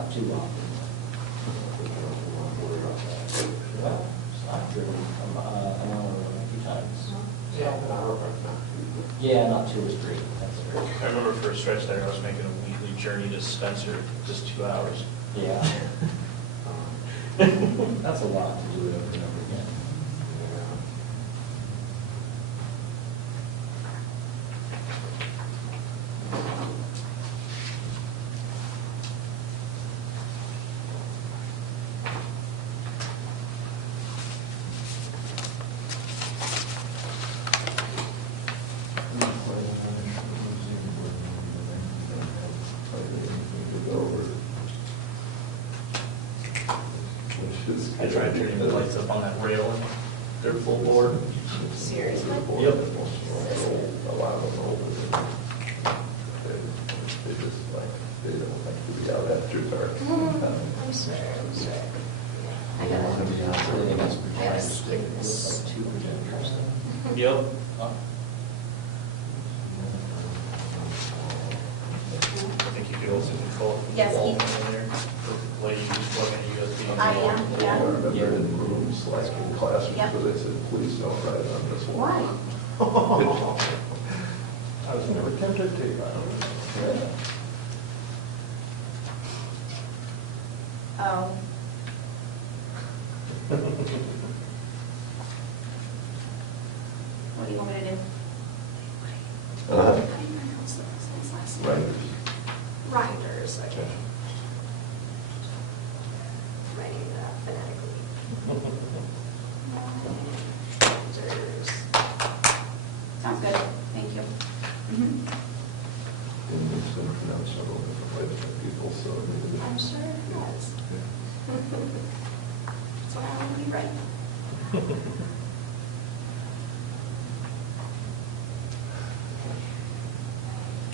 not too often. Well, it's not driven an hour a few times. Yeah, not 2 or 3, that's true. I remember for a stretch there, I was making a weekly journey to Spencer, just 2 hours. Yeah. That's a lot to do it over and over again. I tried turning the lights up on that rail and they're full board. Seriously? Yep. A lot of them older than they just like, they don't like to be out after dark. I'm sure. I got I mean, it's really against I have projectors, it was like 2 projectors. Yep. I think you could also control the Yes, wall he- in there. The lady who's plugging a USB in the I wall. am, I yeah. remember in rooms, like in classrooms, Yep. where they said, please don't write on this wall. Why? I was never tempted to. Oh. What do you want me to do? How do you pronounce his last name? Right. Reinders, okay. Writing that phonetically. Reinders. Sounds good, thank you. And it's been pronounced several different ways by people, so. I'm sure it has. That's why I want to be right.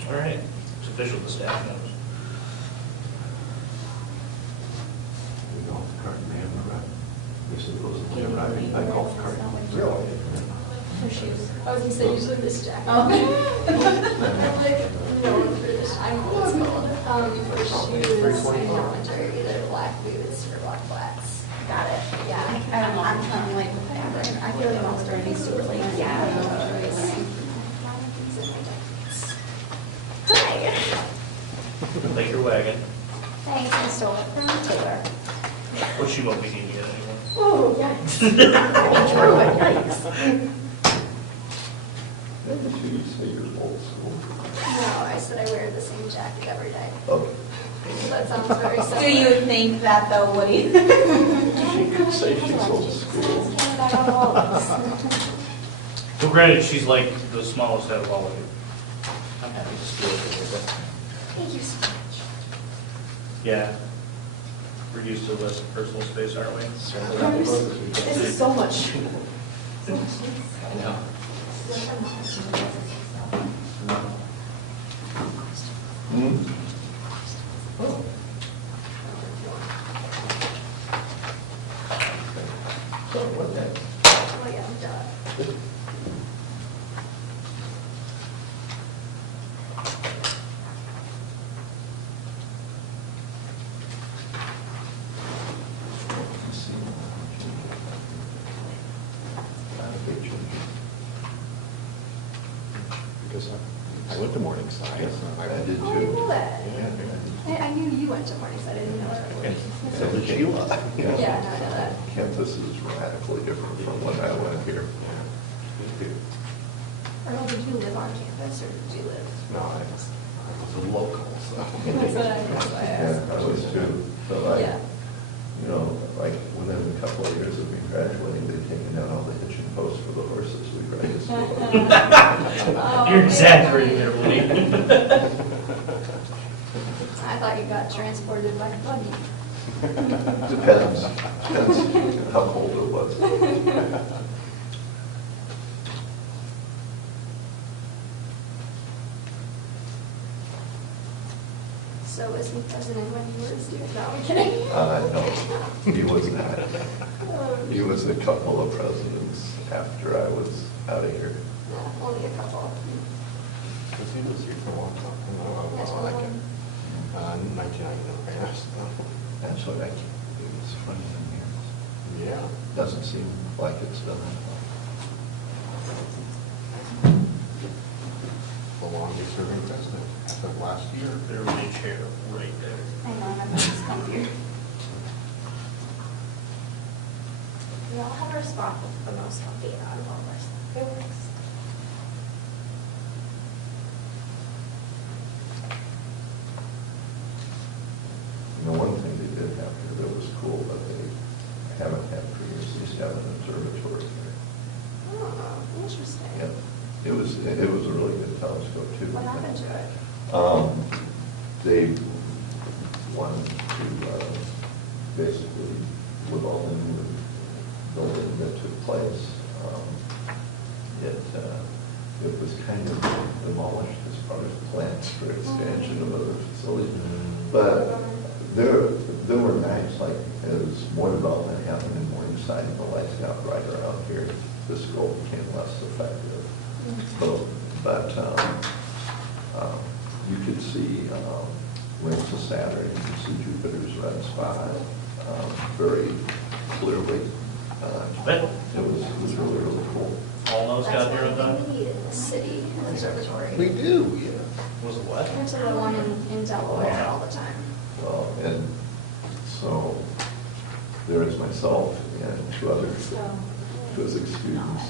All right, it's official, the staff knows. The golf cart man, right? You're supposed to be riding a golf cart. Really? Her shoes. I was gonna say usually this jacket. Oh. I'm like known for this. I'm what's it called. For shoes in winter, either black boots or black flats. Got it. Yeah. I'm like, whatever. I feel like I'm almost ready to super late. Hi. Take your wagon. Thanks, I stole it from Taylor. What she won't be getting yet anyway. Oh, yikes. I drew it, yikes. Maybe you say you're old school. No, I said I wear the same jacket every day. Okay. That sounds very similar. Do you think that though, Woody? She could say she's old school. Well, granted, she's like the smallest out of all of you. I'm happy to steal it a little bit. Thank you so much. Yeah. We're used to less personal space, aren't we? This is so much. I know. Hmm? So what then? Oh, yeah, I'm done. Because I went to Morningside. I did Oh, I too. know that. I knew you went to Morningside, I didn't know it. So did Sheila. Yeah, no, I know that. Campus is radically different from when I went here. Earl, did you live on campus or did you live? No, I was a local, so. That's what I Yeah, asked. I was too. So like, Yeah. you know, like within a couple of years of me graduating, they'd taken down all the hitching posts for the horses we ride to school. Oh, You're man. exaggerating there, Woody. I thought you got transported by a buggy. Depends how cold it was. So was he president when you were a student? No, I'm kidding. No, he was not. He was a couple of presidents after I was out of here. No, only a couple. Because he was here for a long time. Yes, I like it. one. 1999. That's what I keep, it's funny in here. Yeah. Doesn't seem like it's been that The longest serving president as of last year. There was a chair right there. I know, I'm gonna just come here. We all have our spot the most comfy out of all of us. It works. You know, one thing they did have here that was cool, but they haven't had for years, they used to have an observatory here. Oh, interesting. Yeah, it was a really good telescope too. What happened to it? They wanted to basically, with all the new building that took place, it was kind of demolished as part of plans for expansion of other facilities. But there were nights like as more development happened in Morningside and the lights got brighter out here, the scope became less effective. But you could see rings of Saturn, you could see Jupiter's red spot very clearly. Bet. It was really, really cool. All those got here That's done? what we need in the city observatory. We do, yeah. Was it what? Went to the one in Delaware all the time. Well, and so there is myself and two other physics students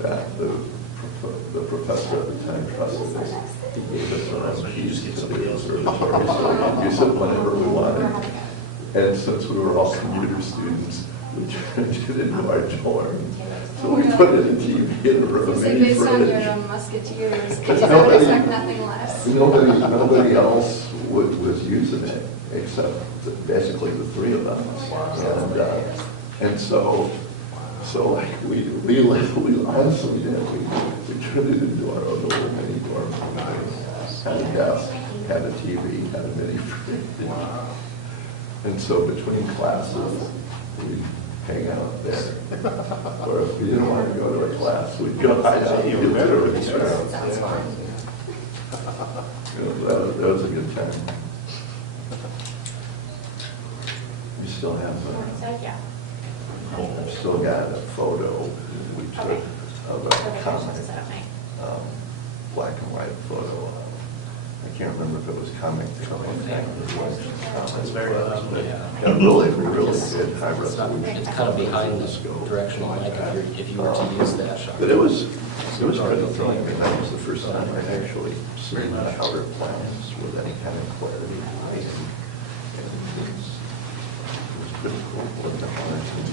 that the professor at the time trusted us. He gave us our keys to the observatory, so we could use it whenever we wanted. And since we were all computer students, we turned it into our dorm. So we put it in TV in a room. So based on your musketeers, Because I would expect nothing less. Nobody else was using it except basically the three of us. And so like we honestly did. We turned it into our own little mini dorm. Had a desk, had a TV, had a mini fridge. And so between classes, we'd hang out there. Or if we didn't want to go to a class, we'd go hide out. Even better. Sounds fun. That was a good time. We still have Yeah. I've still got a photo we took of a comic, black and white photo. I can't remember if it was comic or something. It's very Yeah, really good high resolution. It's kind of behind the directional light if you were to use that shot. But it was pretty thrilling. I mean, that was the first time I actually seen the outer planets with any kind of clarity. And it was pretty cool looking at Mars and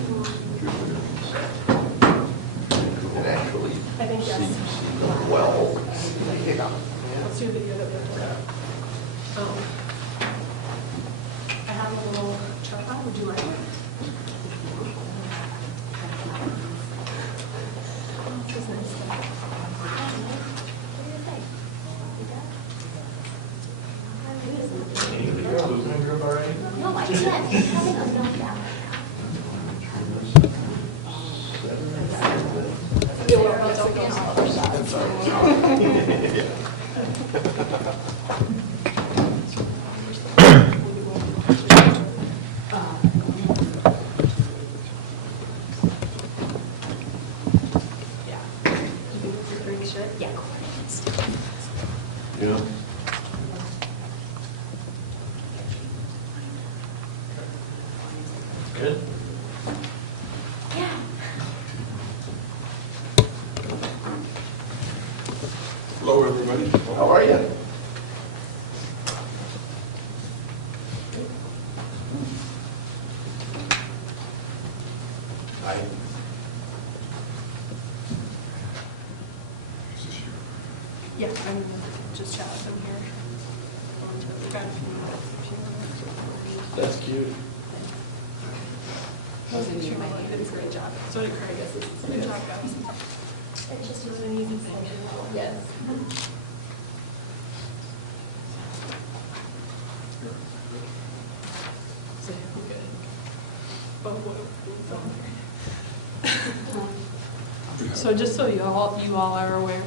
Jupiter and Saturn. You can actually I think yes. see them well. Let's do a video that we have to look. I have a little tripod, would you like it? Oh, this is nice. Losing a group already? No, I can't. Having a meltdown. Yeah, we're all joking on other sides. Yeah. You think it's a freak shit? Yeah. You know? Good. Yeah. Hello, everybody. How are you? Hi. Yeah, I'm just chatting from here. Got a few minutes if you want. That's cute. You did a great job. So did Craig. Good job, guys. It just was an easy thing. Yes. So just so you all are aware,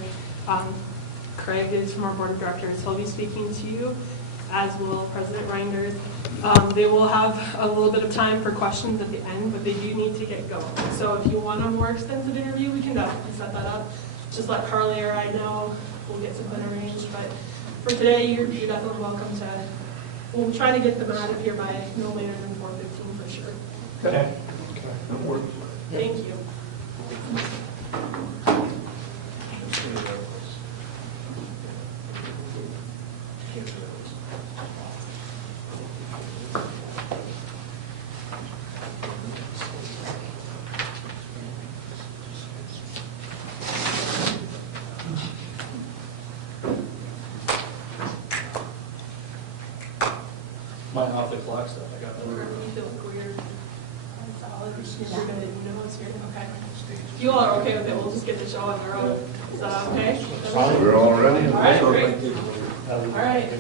Craig is from our board of directors. He'll be speaking to you. as will President Reinders. They will have a little bit of time for questions at the end, but they do need to get going. So if you want a more extensive interview, we can definitely set that up. Just let Carly or I know. We'll get something arranged. But for today, you're definitely welcome to. We'll try to get them out of here by no later than 4:15 for sure. Okay. That works. Thank you. My off the clock stuff, I got You that. feel like weird. Solid. You're gonna know it's here. Okay. You all are okay with it? We'll just get the show on the road. Is that okay? We're all ready? All right, great. All right,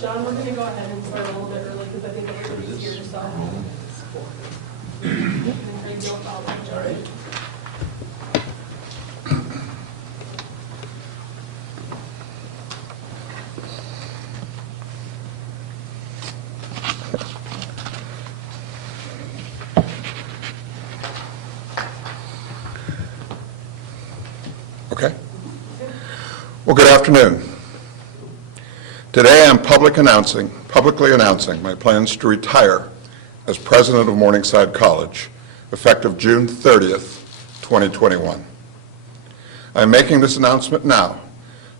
John, we're gonna go ahead and start a little bit early because I think everybody's here, so. Great deal of follow-up. All right. Okay. Well, good afternoon. Today I'm publicly announcing my plans to retire as president of Morningside College, effective June 30th, 2021. I'm making this announcement now,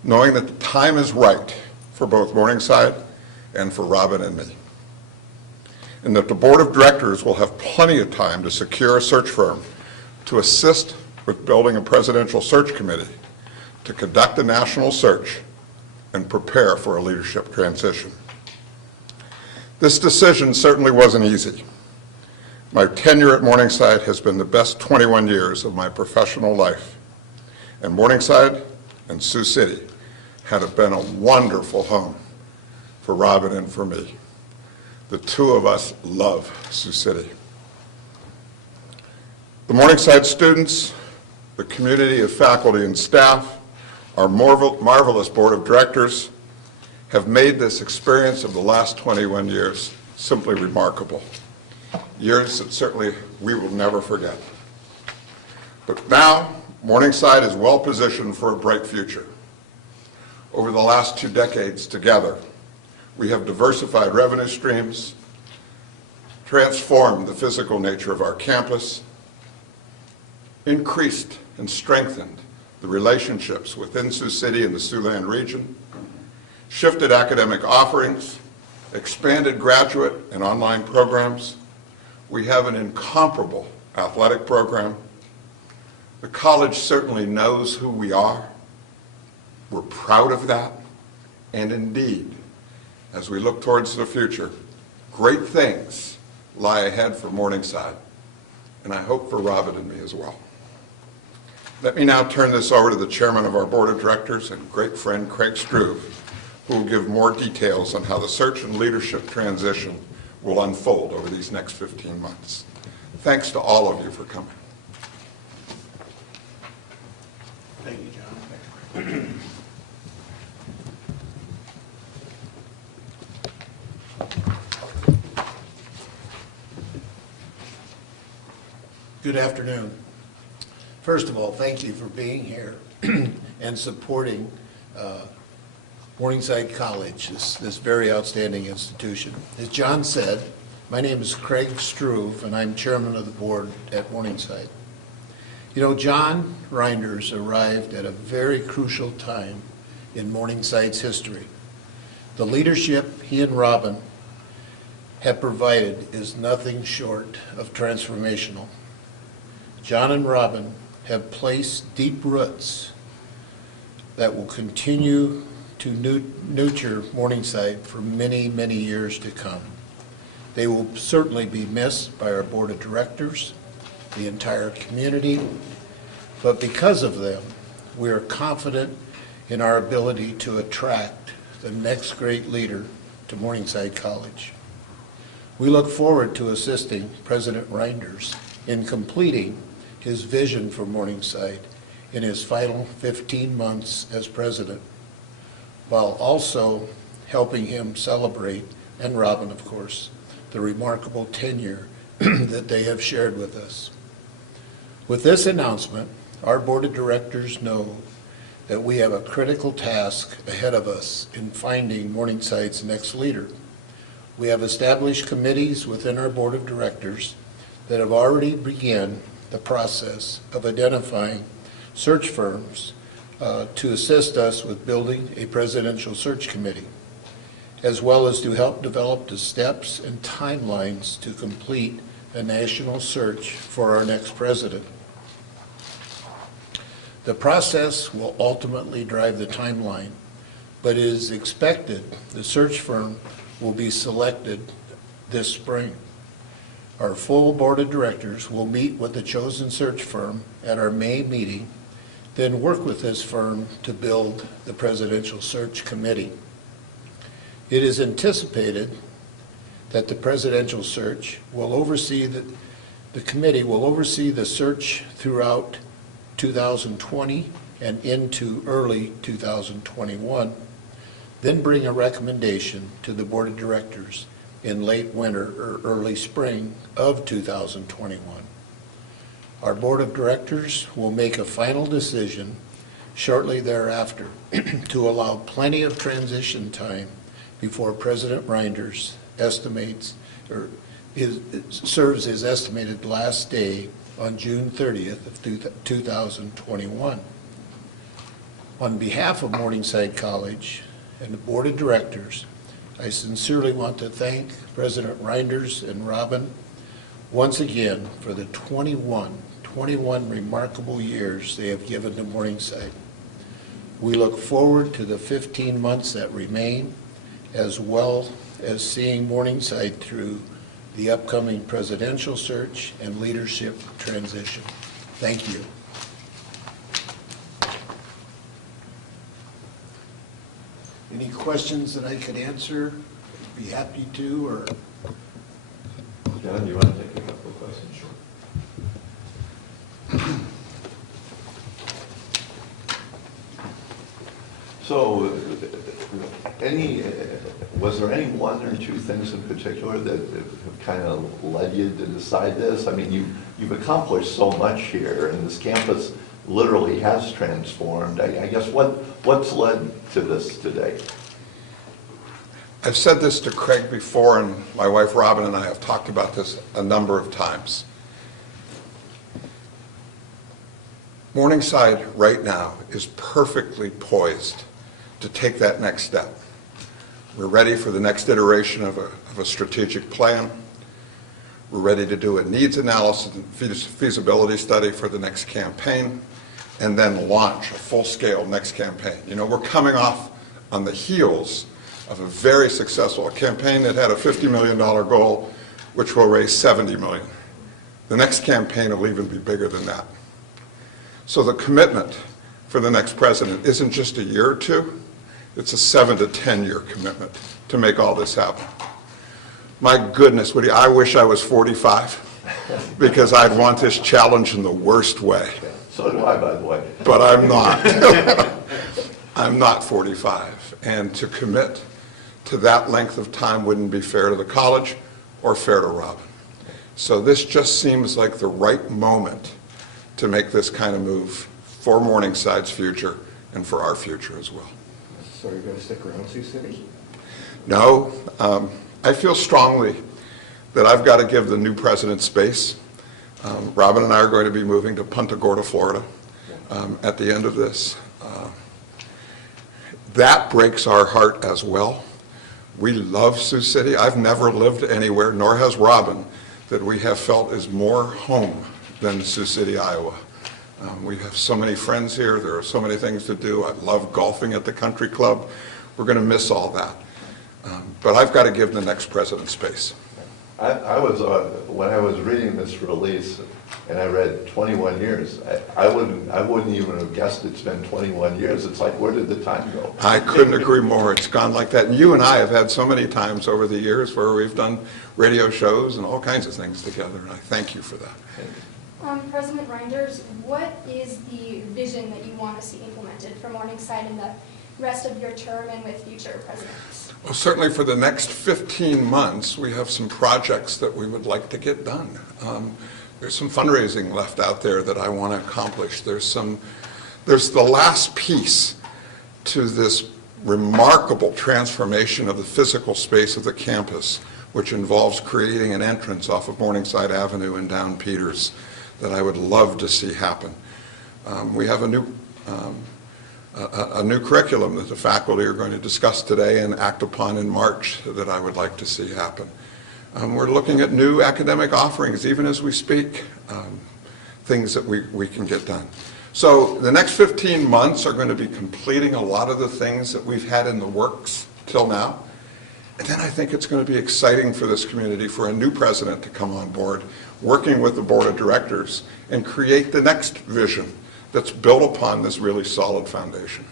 knowing that the time is right for both Morningside and for Robin and me, and that the board of directors will have plenty of time to secure a search firm to assist with building a presidential search committee to conduct a national search and prepare for a leadership transition. This decision certainly wasn't easy. My tenure at Morningside has been the best 21 years of my professional life, and Morningside and Sioux City had been a wonderful home for Robin and for me. The two of us love Sioux City. The Morningside students, the community of faculty and staff, our marvelous board of directors have made this experience of the last 21 years simply remarkable. Years that certainly we will never forget. But now, Morningside is well positioned for a bright future. Over the last 2 decades together, we have diversified revenue streams, transformed the physical nature of our campus, increased and strengthened the relationships within Sioux City and the Siouxland region, shifted academic offerings, expanded graduate and online programs. We have an incomparable athletic program. The college certainly knows who we are. We're proud of that. And indeed, as we look towards the future, great things lie ahead for Morningside, and I hope for Robin and me as well. Let me now turn this over to the chairman of our board of directors and great friend Craig Struve, who will give more details on how the search and leadership transition will unfold over these next 15 months. Thanks to all of you for coming. Thank you, John. Good afternoon. First of all, thank you for being here and supporting Morningside College, this very outstanding institution. As John said, my name is Craig Struve, and I'm chairman of the board at Morningside. You know, John Reinders arrived at a very crucial time in Morningside's history. The leadership he and Robin have provided is nothing short of transformational. John and Robin have placed deep roots that will continue to nurture Morningside for many, many years to come. They will certainly be missed by our board of directors, the entire community, but because of them, we are confident in our ability to attract the next great leader to Morningside College. We look forward to assisting President Reinders in completing his vision for Morningside in his final 15 months as president, while also helping him celebrate, and Robin, of course, the remarkable tenure that they have shared with us. With this announcement, our Board of Directors know that we have a critical task ahead of us in finding Morningside's next leader. We have established committees within our Board of Directors that have already begun the process of identifying search firms to assist us with building a presidential search committee, as well as to help develop the steps and timelines to complete a national search for our next president. The process will ultimately drive the timeline, but it is expected the search firm will be selected this spring. Our full Board of Directors will meet with the chosen search firm at our May meeting, then work with this firm to build the Presidential Search Committee. It is anticipated that the Presidential Search will oversee the committee will oversee the search throughout 2020 and into early 2021, then bring a recommendation to the Board of Directors in late winter or early spring of 2021. Our Board of Directors will make a final decision shortly thereafter to allow plenty of transition time before President Reinders serves his estimated last day on June 30th of 2021. On behalf of Morningside College and the Board of Directors, I sincerely want to thank President Reinders and Robin once again for the 21 remarkable years they have given to Morningside. We look forward to the 15 months that remain, as well as seeing Morningside through the upcoming presidential search and leadership transition. Thank you. Any questions that I could answer? I'd be happy to, or... John, you want to take a couple of questions? Sure. So, was there any one or two things in particular that have kind of led you to decide this? I mean, you've accomplished so much here, and this campus literally has transformed. I guess what's led to this today? I've said this to Craig before, and my wife Robin and I have talked about this a number of times. Morningside right now is perfectly poised to take that next step. We're ready for the next iteration of a strategic plan. We're ready to do a needs analysis and feasibility study for the next campaign, and then launch a full-scale next campaign. You know, we're coming off on the heels of a very successful campaign that had a $50 million goal, which will raise $70 million. The next campaign will even be bigger than that. So the commitment for the next president isn't just a year or two, it's a 7 to 10 year commitment to make all this happen. My goodness, Woody, I wish I was 45 because I'd want this challenge in the worst way. So do I, by the way. But I'm not. I'm not 45. And to commit to that length of time wouldn't be fair to the college or fair to Robin. So this just seems like the right moment to make this kind of move for Morningside's future and for our future as well. So you're going to stick around Sioux City? No, I feel strongly that I've got to give the new president space. Robin and I are going to be moving to Punta Gorda, Florida at the end of this. That breaks our heart as well. We love Sioux City. I've never lived anywhere, nor has Robin, that we have felt is more home than Sioux City, Iowa. We have so many friends here. There are so many things to do. I love golfing at the country club. We're going to miss all that. But I've got to give the next president space. I was when I was reading this release, and I read 21 years. I wouldn't even have guessed it's been 21 years. It's like, where did the time go? I couldn't agree more. It's gone like that. And you and I have had so many times over the years where we've done radio shows and all kinds of things together, and I thank you for that. President Reinders, what is the vision that you want to see implemented for Morningside in the rest of your term and with future presidents? Well, certainly for the next 15 months, we have some projects that we would like to get done. There's some fundraising left out there that I want to accomplish. There's the last piece to this remarkable transformation of the physical space of the campus, which involves creating an entrance off of Morningside Avenue and down Peters that I would love to see happen. We have a new curriculum that the faculty are going to discuss today and act upon in March that I would like to see happen. We're looking at new academic offerings, even as we speak, things that we can get done. So the next 15 months are going to be completing a lot of the things that we've had in the works till now. And then I think it's going to be exciting for this community for a new president to come on board, working with the board of directors and create the next vision that's built upon this really solid foundation.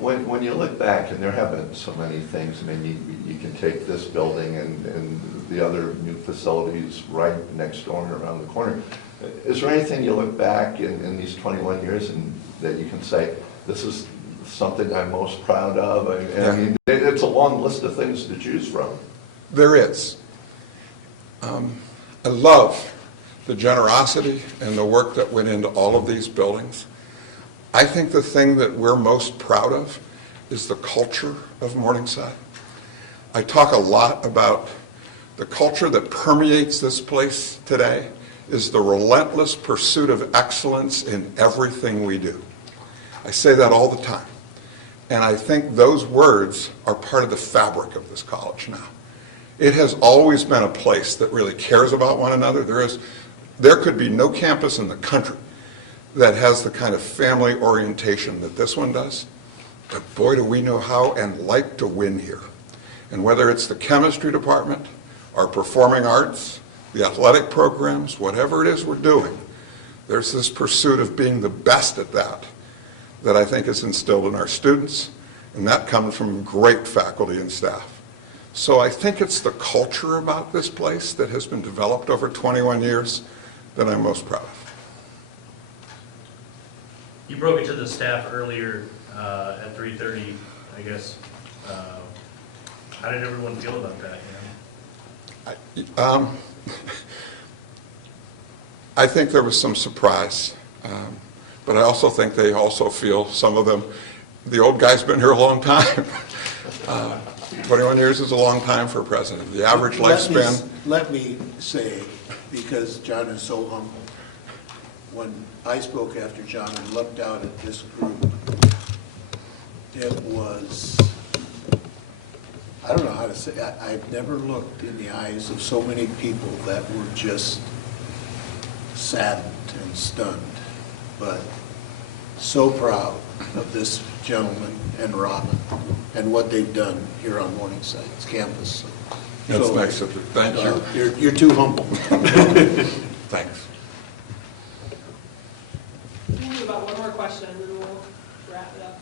When you look back, and there have been so many things, I mean, you can take this building and the other new facilities right next door and around the corner. Is there anything you look back in these 21 years and that you can say, this is something I'm most proud of? I mean, it's a long list of things to choose from. There is. I love the generosity and the work that went into all of these buildings. I think the thing that we're most proud of is the culture of Morningside. I talk a lot about the culture that permeates this place today is the relentless pursuit of excellence in everything we do. I say that all the time. And I think those words are part of the fabric of this college now. It has always been a place that really cares about one another. There could be no campus in the country that has the kind of family orientation that this one does. But boy, do we know how and like to win here. And whether it's the chemistry department, our performing arts, the athletic programs, whatever it is we're doing, there's this pursuit of being the best at that I think is instilled in our students, and that comes from great faculty and staff. So I think it's the culture about this place that has been developed over 21 years that I'm most proud of. You broke it to the staff earlier at 3:30, I guess. How did everyone feel about that? I think there was some surprise, but I also think they also feel, some of them, the old guy's been here a long time. 21 years is a long time for a president. The average lifespan. Let me say, because John is so humble, when I spoke after John and looked out at this group, it was, I don't know how to say, I've never looked in the eyes of so many people that were just saddened and stunned, but so proud of this gentleman and Robin and what they've done here on Morningside's campus. That's nice of you. Thank you. You're too humble. Thanks. We have about one more question and then we'll wrap it up.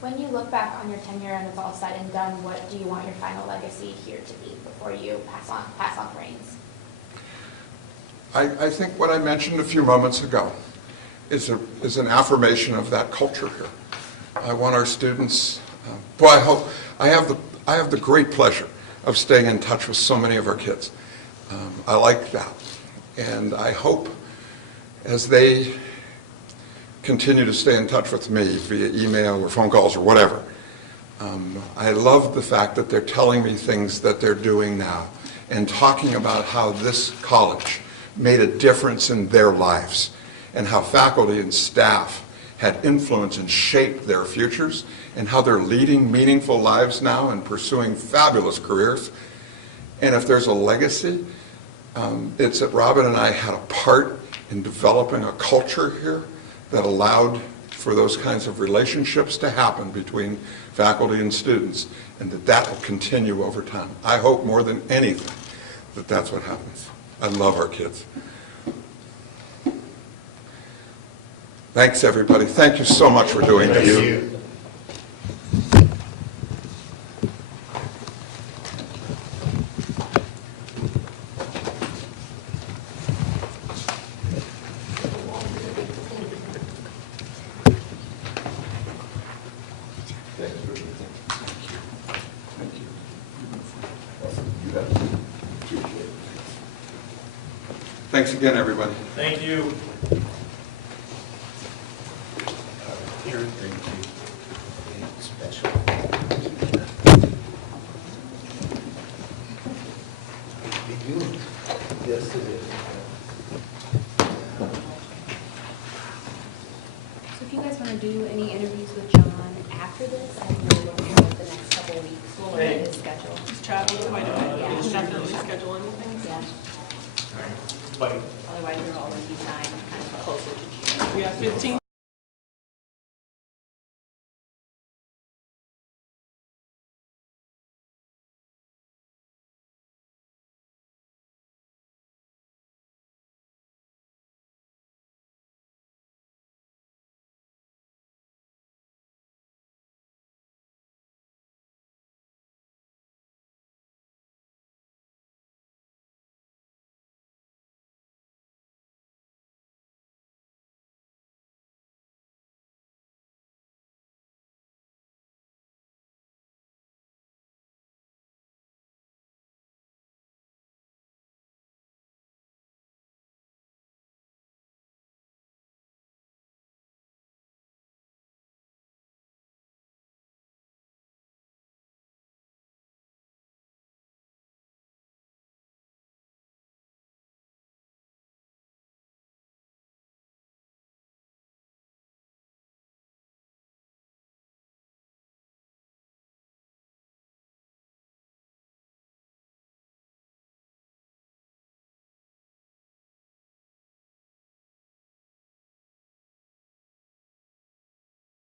When you look back on your tenure and it's all said and done, what do you want your final legacy here to be before you pass on the reins? I think what I mentioned a few moments ago is an affirmation of that culture here. I want our students, I have the great pleasure of staying in touch with so many of our kids. I like that. And I hope as they continue to stay in touch with me via email or phone calls or whatever, I love the fact that they're telling me things that they're doing now and talking about how this college made a difference in their lives and how faculty and staff had influence and shaped their futures and how they're leading meaningful lives now and pursuing fabulous careers. And if there's a legacy, it's that Robin and I had a part in developing a culture here that allowed for those kinds of relationships to happen between faculty and students, and that will continue over time. I hope more than anything that that's what happens. I love our kids. Thanks, everybody. Thank you so much for doing this. Thank you. Thanks for everything. Thank you. You have to appreciate it. Thanks again, everybody. Thank you. Here, thank you. Special. Big news. Yes, it is. So if you guys want to do any interviews with John after this, I can really look at the next couple of weeks. We'll look at his schedule. He's traveling quite a bit. Yeah. We can definitely schedule anything. Yeah. Bye. Otherwise, there will always be time kind of closer to June. We have 15